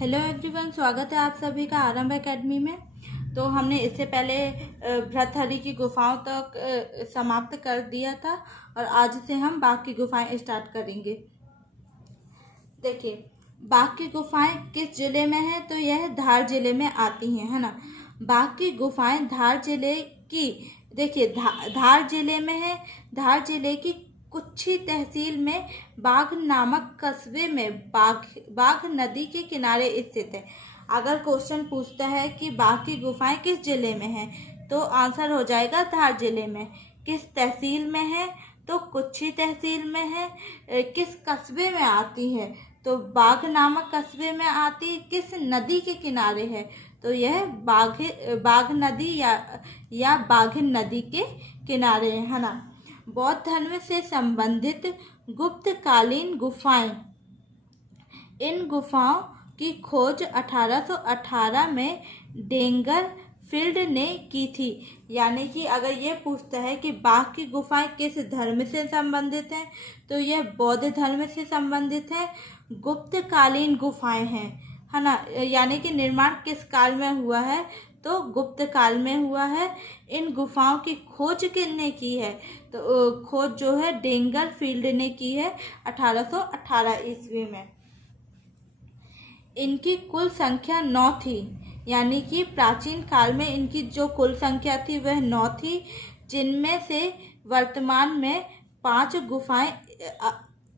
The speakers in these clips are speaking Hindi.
हेलो एवरीवन, स्वागत है आप सभी का आरंभ एकेडमी में। तो हमने इससे पहले भृतहरि की गुफाओं तक समाप्त कर दिया था और आज से हम बाघ की गुफाएं स्टार्ट करेंगे। देखिए, बाघ की गुफाएं किस जिले में है? तो यह धार जिले में आती हैं, है ना। बाघ की गुफाएं धार जिले की, देखिए धार जिले में है। धार जिले की कुच्छी तहसील में बाघ नामक कस्बे में बाघ नदी के किनारे स्थित है। अगर क्वेश्चन पूछता है कि बाघ की गुफाएं किस जिले में है, तो आंसर हो जाएगा धार जिले में। किस तहसील में है? तो कुच्छी तहसील में है। किस कस्बे में आती है? तो बाघ नामक कस्बे में आती। किस नदी के किनारे है? तो यह बाघ नदी या बाघिन नदी के किनारे है ना। बौद्ध धर्म से संबंधित गुप्तकालीन गुफाएं। इन गुफाओं की खोज 1818 में डेंगर फील्ड ने की थी। यानी कि अगर ये पूछता है कि बाघ की गुफाएं किस धर्म से संबंधित हैं, तो यह बौद्ध धर्म से संबंधित है। गुप्तकालीन गुफाएं हैं, है ना। यानी कि निर्माण किस काल में हुआ है? तो गुप्त काल में हुआ है। इन गुफाओं की खोज किसने की है? तो खोज जो है डेंगर फील्ड ने की है 1818 ईस्वी में। इनकी कुल संख्या 9 थी। यानी कि प्राचीन काल में इनकी जो कुल संख्या थी वह 9 थी, जिनमें से वर्तमान में 5 गुफाएं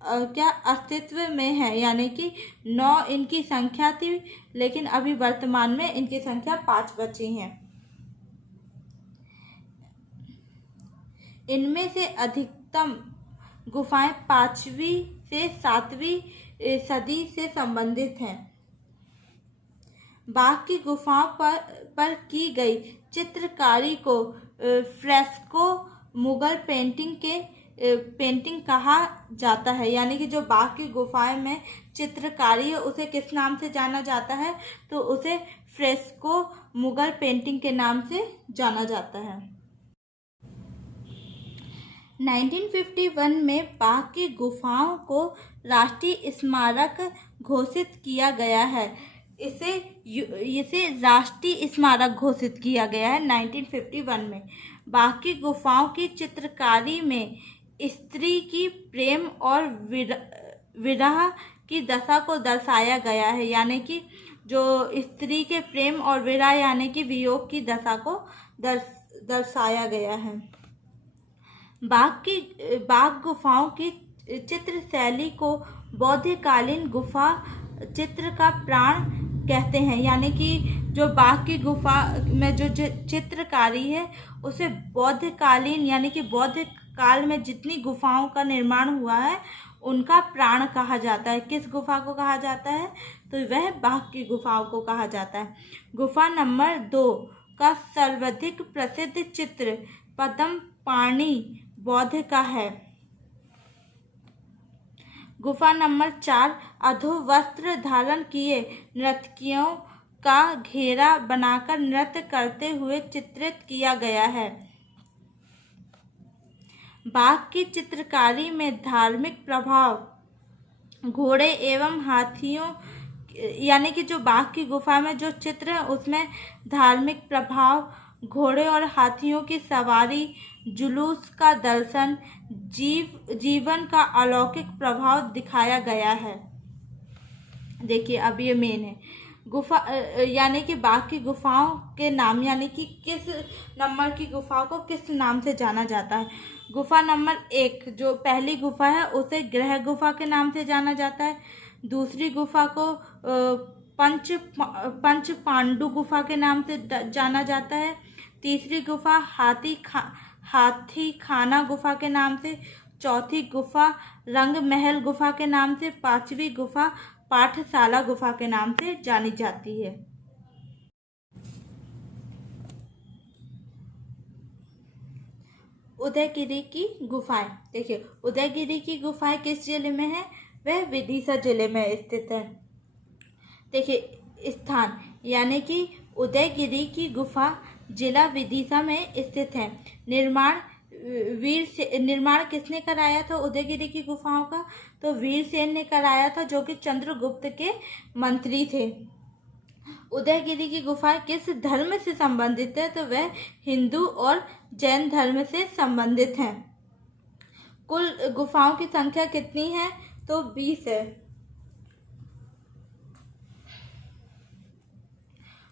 क्या अस्तित्व में है। यानी कि 9 इनकी संख्या थी, लेकिन अभी वर्तमान में इनकी संख्या 5 बची हैं। इनमें से अधिकतम गुफाएं 5वीं से 7वीं सदी से संबंधित हैं। बाघ की गुफाओं पर की गई चित्रकारी को फ्रेस्को मुगल पेंटिंग कहा जाता है। यानी कि जो बाघ की गुफाएं में चित्रकारी है उसे किस नाम से जाना जाता है? तो उसे फ्रेस्को मुगल पेंटिंग के नाम से जाना जाता है। 1951 में बाघ की गुफाओं को राष्ट्रीय स्मारक घोषित किया गया है। इसे राष्ट्रीय स्मारक घोषित किया गया है 1951 में। बाघ की गुफाओं की चित्रकारी में स्त्री की प्रेम और विरह की दशा को दर्शाया गया है। यानी कि जो स्त्री के प्रेम और विरह यानी कि वियोग की दशा को दर्शाया गया है। बाघ गुफाओं की चित्र शैली को बौद्धकालीन गुफा चित्र का प्राण कहते हैं। यानी कि जो बाघ की गुफा में जो चित्रकारी है उसे बौद्धकालीन यानी कि बौद्ध काल में जितनी गुफाओं का निर्माण हुआ है उनका प्राण कहा जाता है। किस गुफा को कहा जाता है? तो वह बाघ की गुफाओं को कहा जाता है। गुफा नंबर 2 का सर्वाधिक प्रसिद्ध चित्र पद्म पाणि बौद्ध का है। गुफा नंबर 4 अधोवस्त्र धारण किए नर्तकियों का घेरा बनाकर नृत्य करते हुए चित्रित किया गया है। बाघ की चित्रकारी में धार्मिक प्रभाव घोड़े एवं हाथियों यानी कि जो बाघ की गुफा में जो चित्र है उसमें धार्मिक प्रभाव, घोड़े और हाथियों की सवारी, जुलूस का दर्शन, जीवन का अलौकिक प्रभाव दिखाया गया है। देखिए, अब ये मेन है गुफा यानी कि बाघ की गुफाओं के नाम, यानी कि किस नंबर की गुफा को किस नाम से जाना जाता है। गुफा नंबर 1 जो पहली गुफा है उसे ग्रह गुफा के नाम से जाना जाता है। दूसरी गुफा को पंच पांडु गुफा के नाम से जाना जाता है। तीसरी गुफा हाथी खाना गुफा के नाम से। चौथी गुफा रंग महल गुफा के नाम से। 5वीं गुफा पाठशाला गुफा के नाम से जानी जाती है। उदयगिरी की गुफाएं। देखिए, उदयगिरी की गुफाएं किस जिले में है? वह विदिशा जिले में स्थित है। देखिए, स्थान यानी कि उदयगिरी की गुफा जिला विदिशा में स्थित है। निर्माण निर्माण किसने कराया था उदयगिरि की गुफाओं का? तो वीरसेन ने कराया था, जो कि चंद्रगुप्त के मंत्री थे। उदयगिरि की गुफाएं किस धर्म से संबंधित है? तो वह हिंदू और जैन धर्म से संबंधित हैं। कुल गुफाओं की संख्या कितनी है? तो 20 है।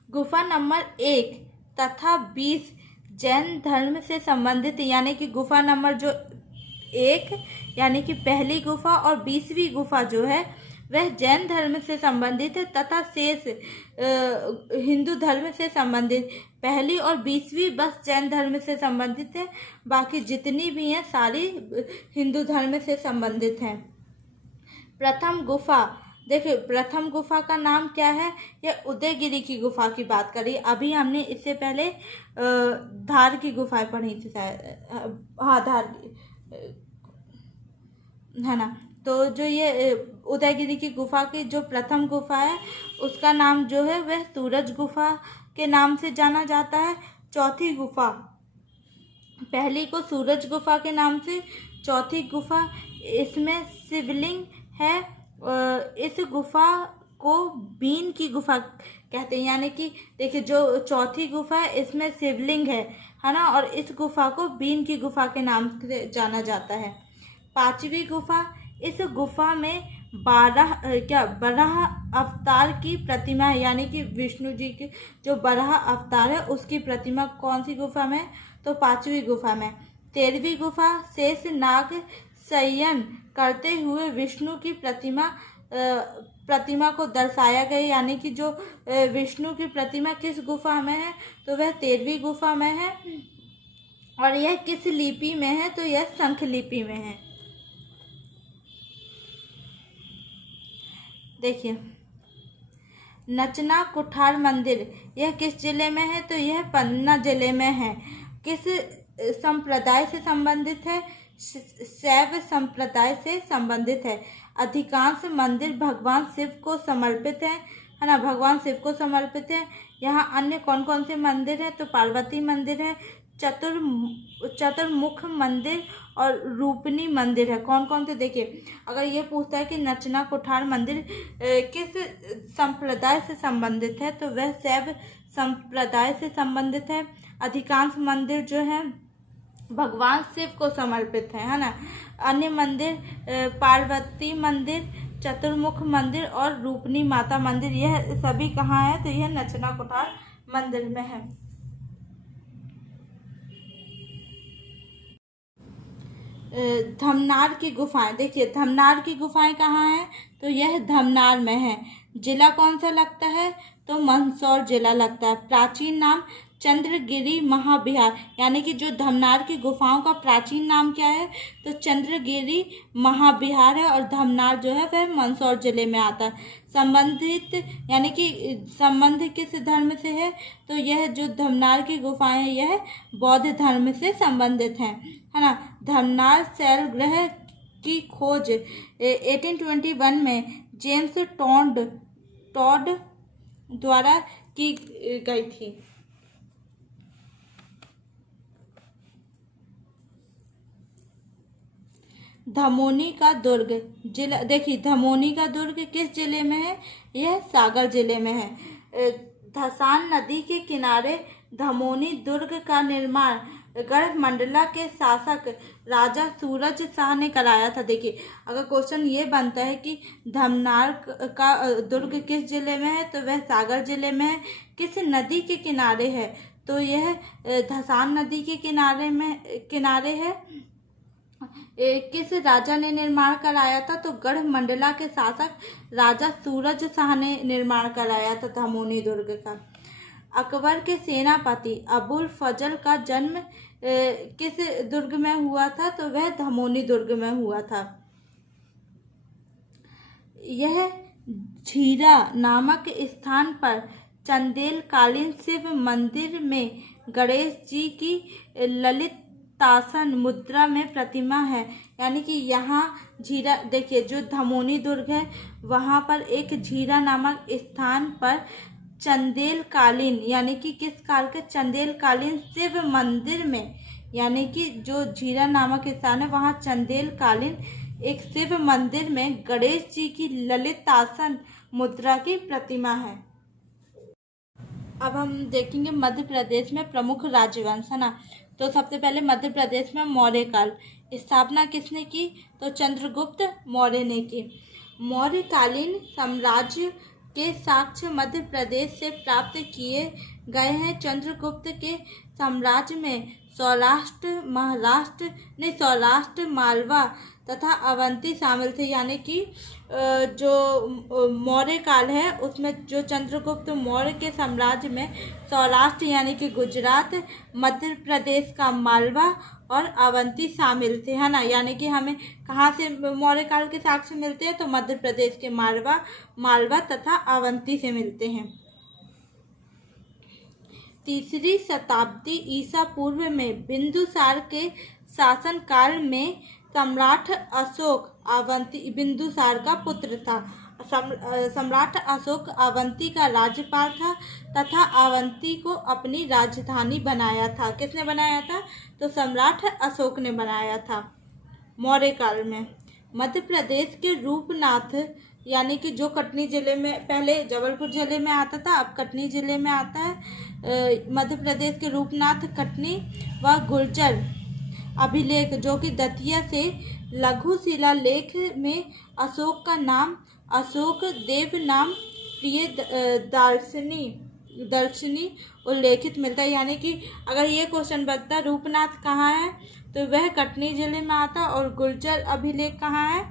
गुफा नंबर 1 तथा 20 जैन धर्म से संबंधित, यानी कि गुफा नंबर जो 1 यानी कि पहली गुफा और 20वीं गुफा जो है वह जैन धर्म से संबंधित है तथा शेष हिंदू धर्म से संबंधित। पहली और 20वीं बस जैन धर्म से संबंधित है, बाकी जितनी भी हैं सारी हिंदू धर्म से संबंधित हैं। प्रथम गुफा, देखिए प्रथम गुफा का नाम क्या है? यह उदयगिरि की गुफा की बात करी। अभी हमने इससे पहले धार की गुफाएं पढ़ी थी शायद, हाँ धार की है ना। तो जो ये उदयगिरि की गुफा की जो प्रथम गुफा है उसका नाम जो है वह सूरज गुफा के नाम से जाना जाता है। चौथी गुफा, पहली को सूरज गुफा के नाम से, चौथी गुफा इसमें शिवलिंग है। इस गुफा को बीन की गुफा कहते हैं, यानी कि देखिए जो चौथी गुफा है इसमें शिवलिंग है ना, और इस गुफा को बीन की गुफा के नाम से जाना जाता है। पांचवी गुफा, इस गुफा में 12 बराह अवतार की प्रतिमा है, यानी कि विष्णु जी की जो बराह अवतार है उसकी प्रतिमा कौन सी गुफा में? तो पांचवी गुफा में। 13वीं गुफा, शेष नाग शयन करते हुए विष्णु की प्रतिमा को दर्शाया गया, यानी कि जो विष्णु की प्रतिमा किस गुफा में है? तो वह 13वीं गुफा में है। और यह किस लिपि में है? तो यह शंख लिपि में है। देखिए नचना कुठार मंदिर, यह किस जिले में है? तो यह पन्ना जिले में है। किस संप्रदाय से संबंधित है? शैव संप्रदाय से संबंधित है। अधिकांश मंदिर भगवान शिव को समर्पित है ना, भगवान शिव को समर्पित है। यहाँ अन्य कौन कौन से मंदिर हैं? तो पार्वती मंदिर है, चतुर्मुख मंदिर और रूपनी मंदिर है। कौन कौन से? देखिए अगर ये पूछता है कि नचना कुठार मंदिर किस संप्रदाय से संबंधित है, तो वह शैव संप्रदाय से संबंधित है। अधिकांश मंदिर जो है भगवान शिव को समर्पित है ना। अन्य मंदिर पार्वती मंदिर, चतुर्मुख मंदिर और रूपनी माता मंदिर, यह सभी कहाँ है? तो यह नचना कुठार मंदिर में है। धमनार की गुफाएं, देखिए धमनार की गुफाएं कहाँ हैं? तो यह धमनार में है। जिला कौन सा लगता है? तो मंदसौर जिला लगता है। प्राचीन नाम चंद्रगिरि महाविहार, यानी कि जो धमनार की गुफाओं का प्राचीन नाम क्या है? तो चंद्रगिरि महाविहार है, और धमनार जो है वह मंदसौर जिले में आता है। संबंधित, यानी कि संबंध किस धर्म से है? तो यह जो धमनार की गुफाएं हैं यह बौद्ध धर्म से संबंधित हैं, है ना। धमनार शैल ग्रह की खोज 1821 में जेम्स टॉड द्वारा की गई थी। धमोनी का दुर्ग, जिला देखिए धमोनी का दुर्ग किस जिले में है? यह सागर जिले में है। धसान नदी के किनारे धमोनी दुर्ग का निर्माण गढ़मंडला के शासक राजा सूरज शाह ने कराया था। देखिए अगर क्वेश्चन ये बनता है कि धमनार का दुर्ग किस जिले में है, तो वह सागर जिले में है। किस नदी के किनारे है? तो यह धसान नदी के किनारे है। किस राजा ने निर्माण कराया था? तो गढ़मंडला के शासक राजा सूरज शाह ने निर्माण कराया था धमोनी दुर्ग का। अकबर के सेनापति अबुल फजल का जन्म किस दुर्ग में हुआ था? तो वह धमोनी दुर्ग में हुआ था। यह झीरा नामक स्थान पर चंदेल कालीन शिव मंदिर में गणेश जी की ललित तासन मुद्रा में प्रतिमा है, यानी कि यहाँ झीरा, देखिए जो धमोनी दुर्ग है वहाँ पर एक झीरा नामक स्थान पर चंदेल कालीन, यानी कि किस काल के? चंदेल कालीन शिव मंदिर में यानी कि जो झीरा नामक स्थान है वहाँ चंदेल कालीन एक शिव मंदिर में गणेश जी की ललितासन मुद्रा की प्रतिमा है। अब हम देखेंगे मध्य प्रदेश में प्रमुख राजवंश, है ना। तो सबसे पहले मध्य प्रदेश में मौर्य काल, स्थापना किसने की? तो चंद्रगुप्त मौर्य ने की। मौर्यकालीन साम्राज्य के साक्ष्य मध्य प्रदेश से प्राप्त किए गए हैं। चंद्रगुप्त के साम्राज्य में सौराष्ट्र, मालवा तथा अवंती शामिल थे। यानी कि जो मौर्य काल है उसमें जो चंद्रगुप्त मौर्य के साम्राज्य में सौराष्ट्र यानी कि गुजरात, मध्य प्रदेश का मालवा और अवंती शामिल थे, है ना। यानी कि हमें कहाँ से मौर्य काल के साक्ष्य मिलते हैं? तो मध्य प्रदेश के मालवा तथा अवंती से मिलते हैं। 3री शताब्दी ईसा पूर्व में बिंदुसार के शासनकाल में सम्राट अशोक बिंदुसार का पुत्र था। सम्राट अशोक अवंती का राज्यपाल था तथा अवंती को अपनी राजधानी बनाया था। किसने बनाया था? तो सम्राट अशोक ने बनाया था मौर्य काल में। मध्य प्रदेश के रूपनाथ यानी कि जो कटनी जिले में, पहले जबलपुर जिले में आता था, अब कटनी जिले में आता है। मध्य प्रदेश के रूपनाथ, कटनी व गुर्जर अभिलेख जो कि दतिया से लघु शिलालेख में अशोक का नाम अशोक देव नाम प्रिय दर्शनी उल्लेखित मिलता है। यानी कि अगर ये क्वेश्चन बनता रूपनाथ कहाँ है तो वह कटनी जिले में आता, और गुर्जर अभिलेख कहाँ है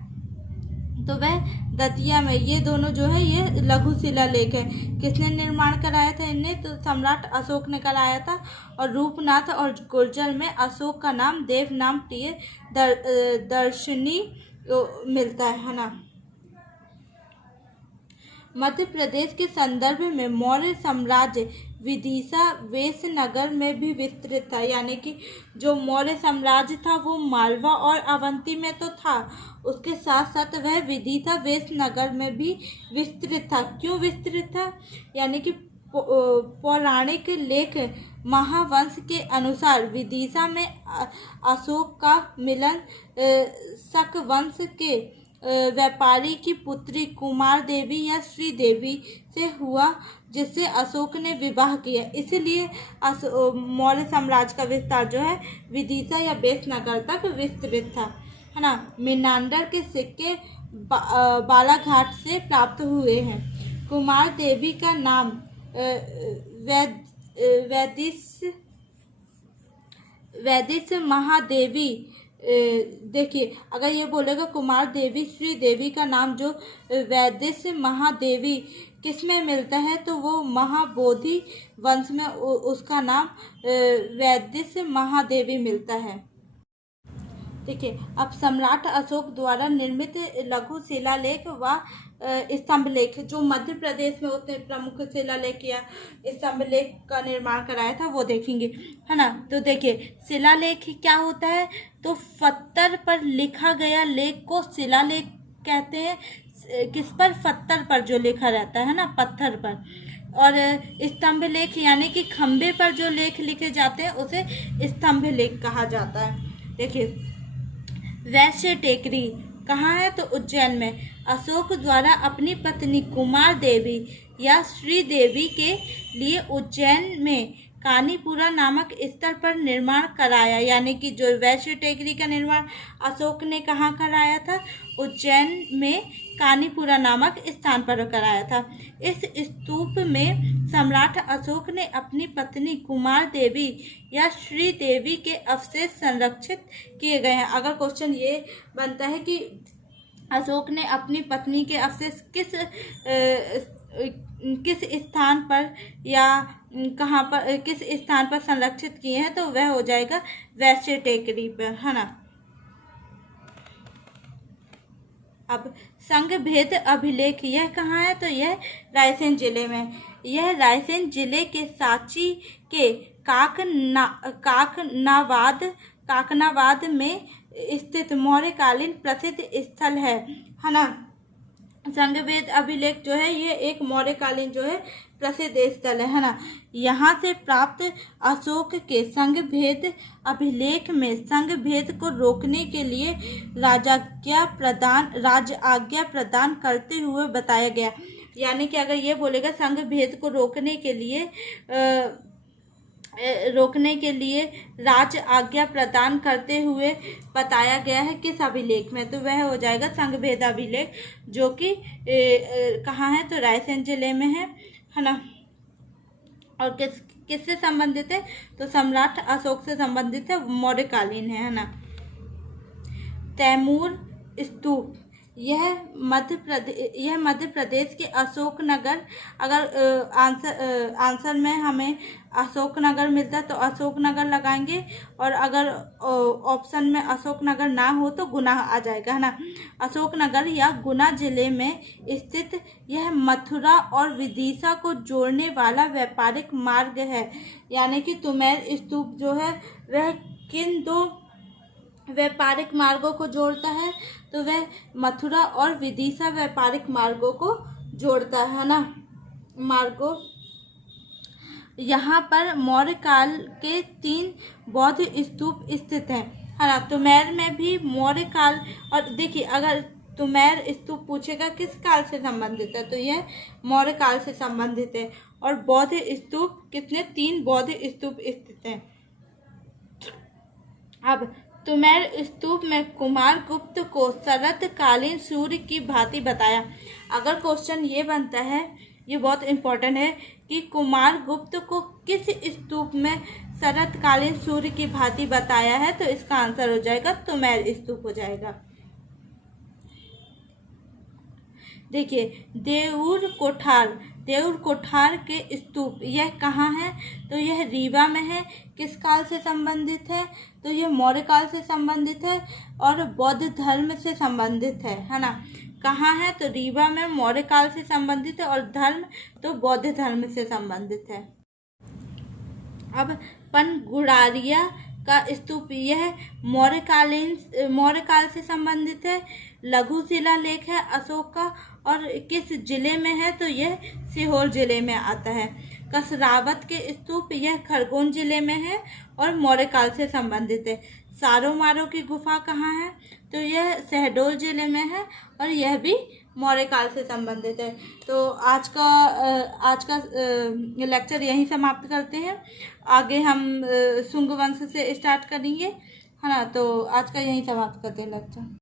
तो वह दतिया में। ये दोनों जो है ये लघु शिलालेख है। किसने निर्माण कराया था इन्हें? तो सम्राट अशोक ने कराया था। और रूपनाथ और गुर्जर में अशोक का नाम देव नाम प्रिय दर्शनी मिलता है ना। मध्य प्रदेश के संदर्भ में मौर्य साम्राज्य विदिशा वेशनगर में भी विस्तृत था। यानी कि जो मौर्य साम्राज्य था वो मालवा और अवंती में तो था, उसके साथ साथ वह विदिशा वेशनगर में भी विस्तृत था। क्यों विस्तृत था? यानी कि पौराणिक लेख महावंश के अनुसार विदिशा में अशोक का मिलन शक वंश के व्यापारी की पुत्री कुमार देवी या श्री देवी से हुआ, जिससे अशोक ने विवाह किया। इसलिए मौर्य साम्राज्य का विस्तार जो है विदिशा या वेशनगर तक विस्तृत था, है ना। मीनांडर के सिक्के बालाघाट से प्राप्त हुए हैं। कुमार देवी का नाम वैदिश महादेवी, देखिए अगर ये बोलेगा कुमार देवी श्री देवी का नाम जो वैदिश महादेवी किस में मिलता है तो वो महाबोधि वंश में उसका नाम वैदिश महादेवी मिलता है। देखिए अब सम्राट अशोक द्वारा निर्मित लघु शिलालेख व स्तंभलेख जो मध्य प्रदेश में उसने प्रमुख शिलालेख या स्तंभलेख का निर्माण कराया था वो देखेंगे, है ना। तो देखिए शिलालेख क्या होता है? तो पत्थर पर लिखा गया लेख को शिलालेख कहते हैं। किस पर? पत्थर पर जो लिखा रहता है ना, पत्थर पर। और स्तंभलेख यानी कि खंबे पर जो लेख लिखे जाते हैं उसे स्तंभलेख कहा जाता है। देखिए वैश्य टेकरी कहाँ है? तो उज्जैन में। अशोक द्वारा अपनी पत्नी कुमार देवी या श्री देवी के लिए उज्जैन में कानीपुरा नामक स्थल पर निर्माण कराया। यानी कि जो वैश्य टेकरी का निर्माण अशोक ने कहाँ कराया था? उज्जैन में कानीपुरा नामक स्थान पर कराया था। इस स्तूप में सम्राट अशोक ने अपनी पत्नी कुमार देवी या श्री देवी के अवशेष संरक्षित किए गए हैं। अगर क्वेश्चन ये बनता है कि अशोक ने अपनी पत्नी के अवशेष किस स्थान पर या कहाँ पर, किस स्थान पर संरक्षित किए हैं तो वह हो जाएगा वैश्य टेकरी पर, है ना। अब संघ भेद अभिलेख यह कहाँ है? तो यह रायसेन जिले में। यह रायसेन जिले के सांची के काकनावाद में स्थित मौर्यकालीन प्रसिद्ध स्थल है ना। संगभेद अभिलेख जो है ये एक मौर्यकालीन जो है प्रसिद्ध स्थल है ना। यहाँ से प्राप्त अशोक के संगभेद अभिलेख में संगभेद को रोकने के लिए राज आज्ञा प्रदान करते हुए बताया गया। यानी कि अगर ये बोलेगा संगभेद को रोकने के लिए राज आज्ञा प्रदान करते हुए बताया गया है किस अभिलेख में, तो वह हो जाएगा संगभेद अभिलेख, जो कि कहाँ है, तो रायसेन जिले में है ना। और किससे संबंधित है, तो सम्राट अशोक से संबंधित है, मौर्यकालीन है ना। तैमूर स्तूप यह मध्य प्रदेश के अशोकनगर, अगर आंसर में हमें अशोकनगर मिलता है तो अशोकनगर लगाएंगे, और अगर ऑप्शन में अशोकनगर ना हो तो गुना आ जाएगा है ना। अशोकनगर या गुना जिले में स्थित यह मथुरा और विदिशा को जोड़ने वाला व्यापारिक मार्ग है। यानी कि तुमैर स्तूप जो है वह किन दो व्यापारिक मार्गों को जोड़ता है, तो वह मथुरा और विदिशा व्यापारिक मार्गों को जोड़ता है ना। मार्गों यहाँ पर मौर्य काल के 3 बौद्ध स्तूप स्थित हैं है ना। तुमैर में भी मौर्य काल, और देखिए अगर तुमैर स्तूप पूछेगा किस काल से संबंधित है, तो यह मौर्य काल से संबंधित है। और बौद्ध स्तूप कितने, 3 बौद्ध स्तूप स्थित हैं। अब तुमैर स्तूप में कुमार गुप्त को शरतकालीन सूर्य की भांति बताया। अगर क्वेश्चन ये बनता है, ये बहुत इंपॉर्टेंट है, कि कुमार गुप्त को किस स्तूप में शरतकालीन सूर्य की भांति बताया है, तो इसका आंसर हो जाएगा तुमैर स्तूप हो जाएगा। देखिए देऊर कोठार के स्तूप यह कहाँ है, तो यह रीवा में है। किस काल से संबंधित है, तो यह मौर्य काल से संबंधित है और बौद्ध धर्म से संबंधित है ना। कहाँ है, तो रीवा में, मौर्य काल से संबंधित है, और धर्म तो बौद्ध धर्म से संबंधित है। अब पनगुड़ारिया का स्तूप यह मौर्य काल से संबंधित है। लघु शिलालेख है अशोक का, और किस जिले में है, तो यह सीहोर जिले में आता है। कसरावत के स्तूप यह खरगोन जिले में है और मौर्य काल से संबंधित है। सारोमारो की गुफा कहाँ है, तो यह शहडोल जिले में है और यह भी मौर्य काल से संबंधित है। तो आज का लेक्चर यहीं समाप्त करते हैं। आगे हम शुंग वंश से स्टार्ट करेंगे है ना। तो आज का यहीं समाप्त करते हैं लेक्चर।